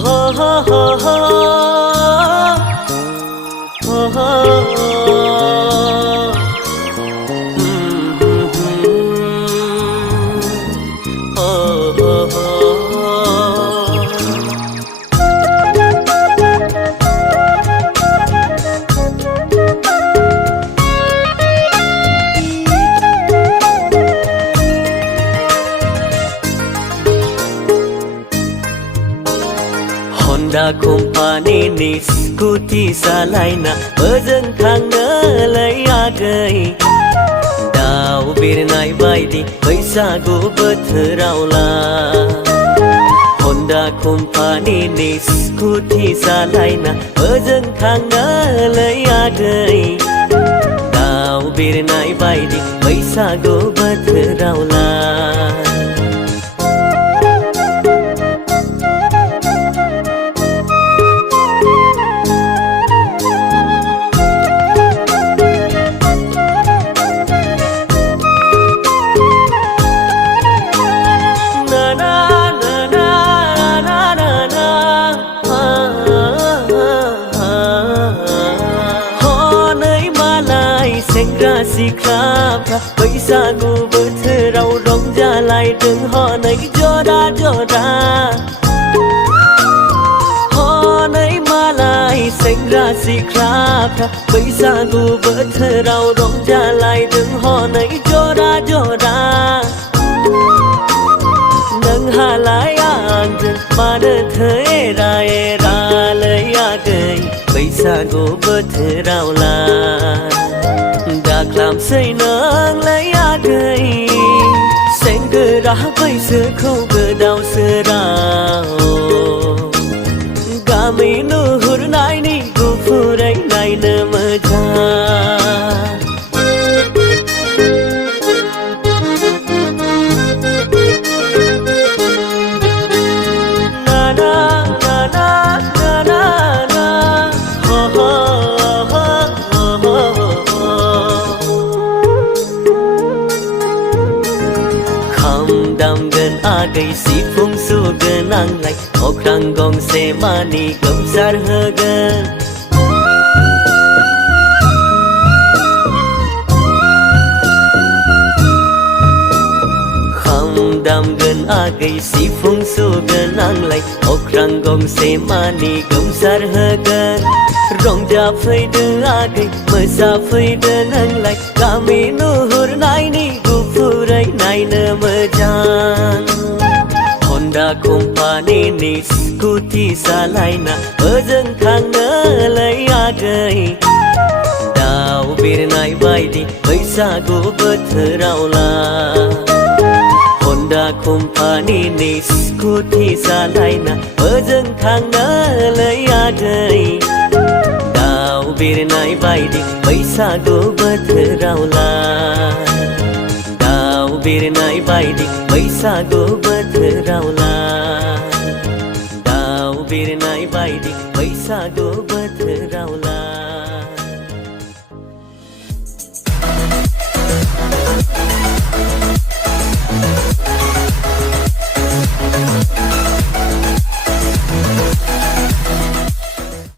ฮ่าฮ่าฮ่าฮ่าฮ่าฮ่าHonda company ni scooty salaina bajang thangna lai agai dau birnai baidi paisa go bathraula Honda company ni scooty salaina bajang thangna lai agai dau birnai baidi paisa go bathraula Sengra si krap paisa gu bathraw rong jalai deng ho nai joda joda ho nai malai sengra si krap paisa gu bathraw rong jalai deng ho nai joda joda nang halai ang ma de thai ra lai a gai paisa gu bathraw la Daklam say nang lai agai Sen gera bai se khau ga dau se rao Gami nu hur nai ni gu furai nai na maja Dam gan agai si phung su gan ang lai okrang gong se mani gam sar hagan kham dam gan agai si phung su gan ang lai okrang gong se mani gam sar hagan rong ja phai de agai ma sa phai de nang lai kami nu hur nai ni gu furai nai na majan Honda company ni scooty salaina bajang thangna lai agai dau birnai baidi paisa go bathraula Honda company ni scooty salaina bajang thangna lai agai dau birnai baidi paisa go bathraula birnai baidi paisa go bathraula dau birnai baidi paisa go